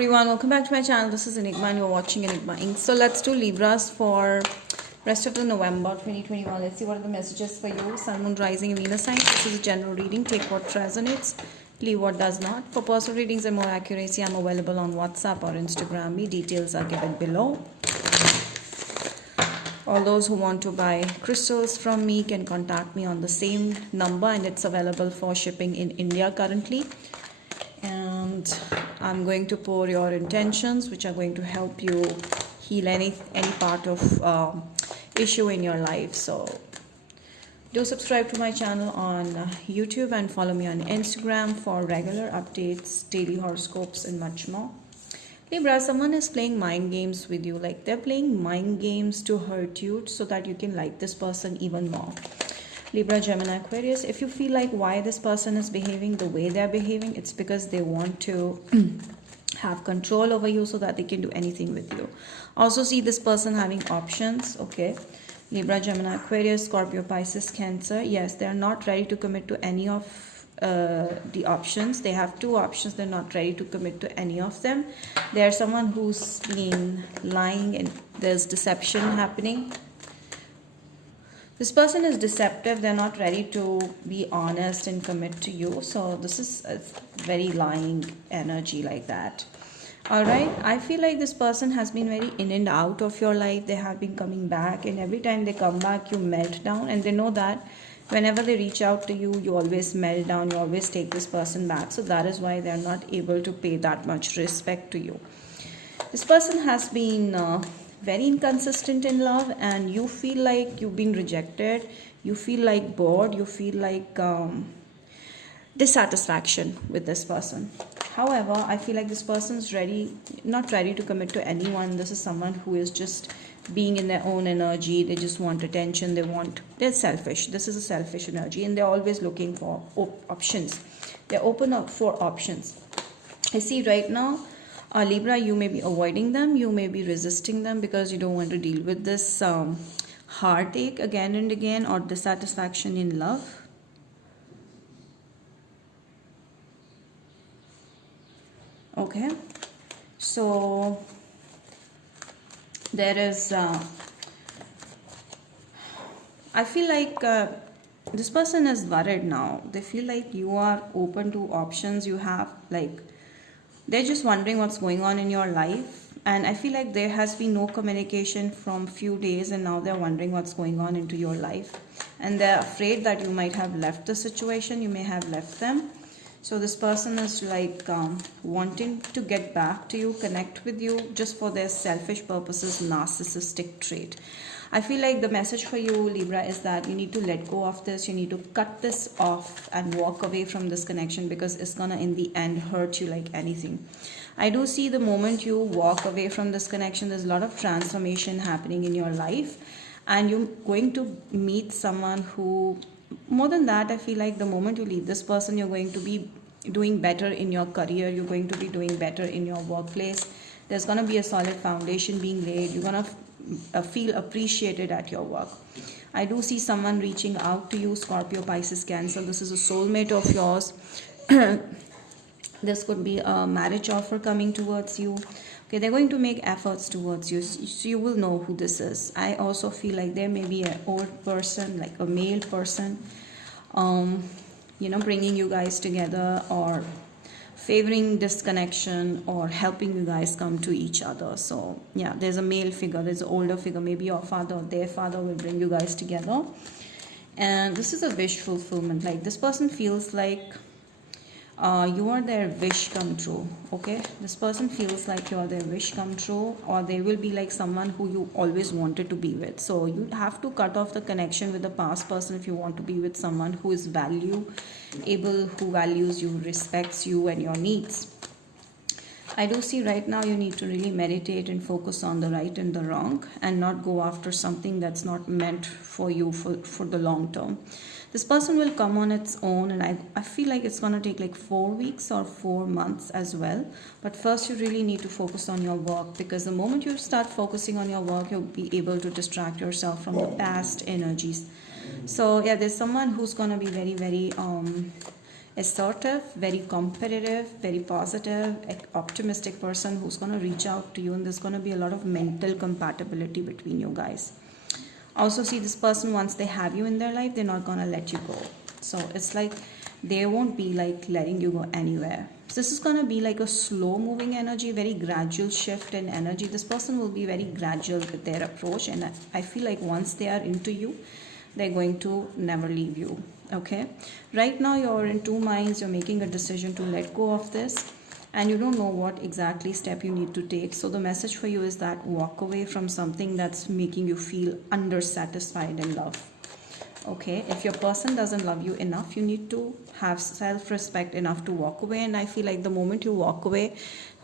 everyone, welcome back to my channel. This is Enigma and you're watching Enigma Inc. So let's do Libras for rest of the November 2021. Let's see what are the messages for you. Sun, Moon, Rising, Venus signs. This is a general reading. Take what resonates, leave what does not. For personal readings and more accuracy, I'm available on WhatsApp or Instagram. Me details are given below. All those who want to buy crystals from me can contact me on the same number, and it's available for shipping in India currently. And I'm going to pour your intentions, which are going to help you heal any part of issue in your life. So do subscribe to my channel on YouTube and follow me on Instagram for regular updates, daily horoscopes, and much more. Libra, someone is playing mind games with you. Like they're playing mind games to hurt you so that you can like this person even more. Libra, Gemini, Aquarius, if you feel like why this person is behaving the way they're behaving, it's because they want to have control over you so that they can do anything with you. Also see this person having options, okay? Libra, Gemini, Aquarius, Scorpio, Pisces, Cancer. Yes, they're not ready to commit to any of the options. They have two options. They're not ready to commit to any of them. There's someone who's been lying and there's deception happening. This person is deceptive. They're not ready to be honest and commit to you. So this is a very lying energy like that. All right. I feel like this person has been very in and out of your life. They have been coming back, and every time they come back, you melt down. And they know that whenever they reach out to you, you always melt down. You always take this person back. So that is why they're not able to pay that much respect to you. This person has been very inconsistent in love, and you feel like you've been rejected. You feel like bored. You feel like dissatisfaction with this person. However, I feel like this person's not ready to commit to anyone. This is someone who is just being in their own energy. They just want attention. They're selfish. This is a selfish energy, and they're always looking for options. They're open up for options. I see right now, Libra, you may be avoiding them. You may be resisting them because you don't want to deal with this heartache again and again, or dissatisfaction in love. Okay, so there is I feel like this person is worried now. They feel like you are open to options. You have they're just wondering what's going on in your life, and I feel like there has been no communication from few days, and now they're wondering what's going on into your life, and they're afraid that you might have left the situation. You may have left them. So this person is wanting to get back to you, connect with you, just for their selfish purposes, narcissistic trait. I feel like the message for you, Libra, is that you need to let go of this. You need to cut this off and walk away from this connection, because it's gonna in the end hurt you like anything. I do see the moment you walk away from this connection, there's a lot of transformation happening in your life, and you're going to meet someone who, more than that, I feel like the moment you leave this person, you're going to be doing better in your career. You're going to be doing better in your workplace. There's going to be a solid foundation being laid. You're going to feel appreciated at your work. I do see someone reaching out to you, Scorpio, Pisces, Cancer. This is a soulmate of yours. This could be a marriage offer coming towards you. Okay, they're going to make efforts towards you, so you will know who this is. I also feel like there may be an old person, like a male person, bringing you guys together, or favoring this connection, or helping you guys come to each other. So yeah, there's a male figure, there's an older figure, maybe your father or their father will bring you guys together. And this is a wish fulfillment. Like this person feels like you are their wish come true. Okay, this person feels like you are their wish come true, or they will be like someone who you always wanted to be with. So you have to cut off the connection with the past person if you want to be with someone who is valuable, who values you, respects you and your needs. I do see right now you need to really meditate and focus on the right and the wrong, and not go after something that's not meant for you for the long term. This person will come on its own, and I feel like it's going to take like 4 weeks or 4 months as well. But first you really need to focus on your work, because the moment you start focusing on your work, you'll be able to distract yourself from the past energies. So yeah, there's someone who's going to be very, very assertive, very competitive, very positive, optimistic person who's going to reach out to you, and there's going to be a lot of mental compatibility between you guys. Also, see, this person, once they have you in their life, they're not going to let you go. So it's like they won't be like letting you go anywhere. So this is going to be like a slow moving energy, very gradual shift in energy. This person will be very gradual with their approach, and I feel like once they are into you, they're going to never leave you. Okay, right now you're in two minds. You're making a decision to let go of this, and you don't know what exactly step you need to take. So the message for you is that walk away from something that's making you feel undersatisfied in love. Okay, if your person doesn't love you enough, you need to have self-respect enough to walk away. And I feel like the moment you walk away,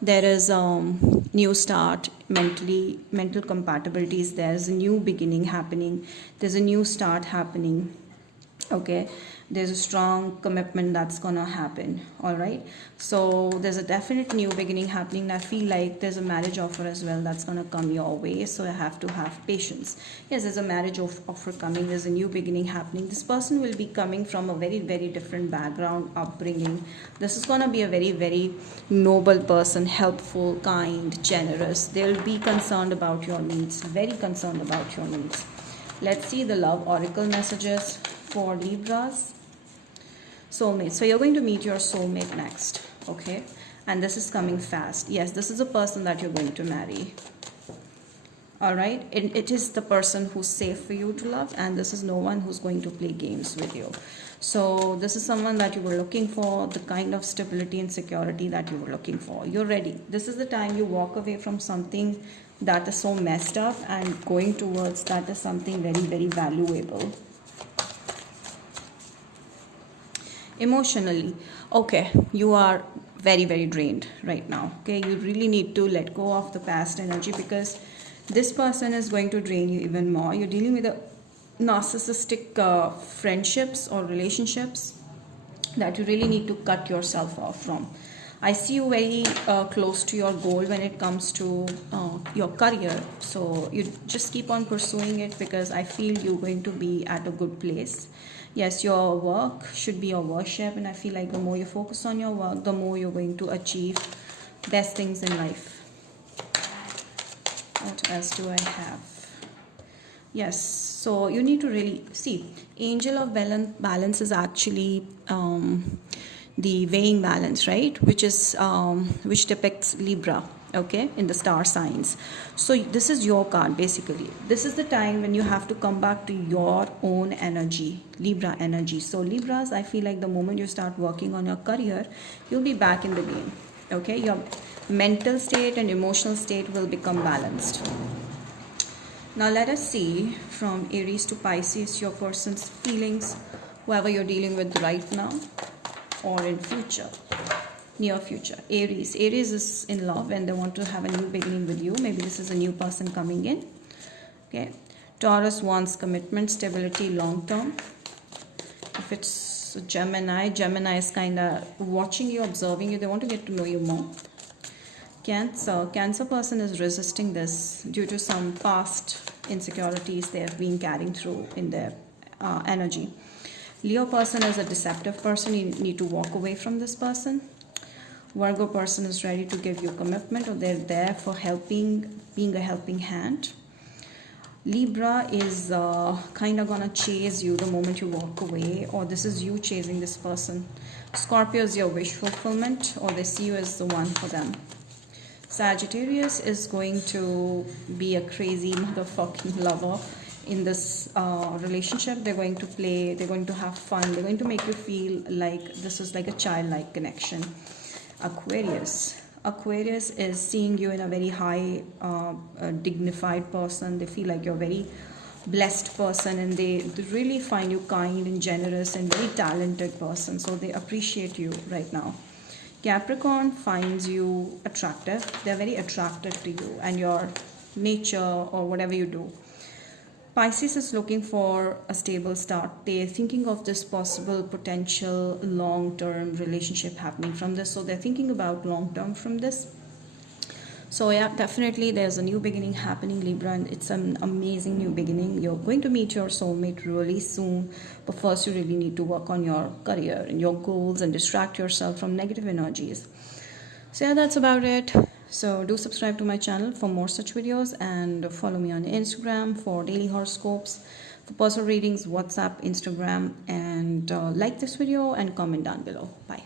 there is new start, mental compatibilities, there's a new beginning happening, there's a new start happening. Okay, there's a strong commitment that's gonna happen. All right, so there's a definite new beginning happening. I feel like there's a marriage offer as well that's gonna come your way, so I have to have patience. Yes, there's a marriage offer coming, there's a new beginning happening. This person will be coming from a very, very different background, upbringing. This is gonna be a very, very noble person, helpful, kind, generous. They'll be concerned about your needs, very concerned about your needs. Let's see the love oracle messages for Libras. Soulmate. So you're going to meet your soulmate next. Okay, and this is coming fast. Yes, this is a person that you're going to marry. All right, it is the person who's safe for you to love, and this is no one who's going to play games with you. So this is someone that you were looking for, the kind of stability and security that you were looking for. You're ready. This is the time you walk away from something that is so messed up and going towards that is something very, very valuable. Emotionally, okay, you are very, very drained right now. Okay, you really need to let go of the past energy, because this person is going to drain you even more. You're dealing with a narcissistic friendships or relationships that you really need to cut yourself off from. I see you very close to your goal when it comes to your career. So you just keep on pursuing it, because I feel you're going to be at a good place. Yes, your work should be your worship, and I feel like the more you focus on your work, the more you're going to achieve best things in life. What else do I have? Yes, so you need to really see, angel of balance is actually the weighing balance, right, which is which depicts Libra, okay, in the star signs. So this is your card. Basically, this is the time when you have to come back to your own energy, Libra energy. So Libras, I feel like the moment you start working on your career, you'll be back in the game. Okay, your mental state and emotional state will become balanced. Now let us see, from Aries to Pisces, your person's feelings, whoever you're dealing with right now or in future, near future. Aries is in love and they want to have a new beginning with you. Maybe this is a new person coming in. Okay, Taurus wants commitment, stability, long term. If it's Gemini is kind of watching you, observing you. They want to get to know you more. Cancer person is resisting this due to some past insecurities they have been carrying through in their energy. Leo person is a deceptive person. You need to walk away from this person. Virgo person is ready to give you commitment, or they're there for helping, being a helping hand. Libra is kind of gonna chase you the moment you walk away, or this is you chasing this person. Scorpio is your wish fulfillment, or they see you as the one for them. Sagittarius is going to be a crazy motherfucking lover in this relationship. They're going to play, they're going to have fun, they're going to make you feel like this is like a childlike connection. Aquarius is seeing you in a very high dignified person. They feel like you're a very blessed person, and they really find you kind and generous and very talented person, so they appreciate you right now. Capricorn finds you attractive. They're very attracted to you and your nature or whatever you do. Pisces is looking for a stable start. They're thinking of this possible potential long-term relationship happening from this. So they're thinking about long-term from this. So yeah, definitely there's a new beginning happening, Libra, and it's an amazing new beginning. You're going to meet your soulmate really soon, but first you really need to work on your career and your goals and distract yourself from negative energies. So yeah, that's about it. So do subscribe to my channel for more such videos, and follow me on Instagram for daily horoscopes, for personal readings, WhatsApp, Instagram, and like this video and comment down below. Bye.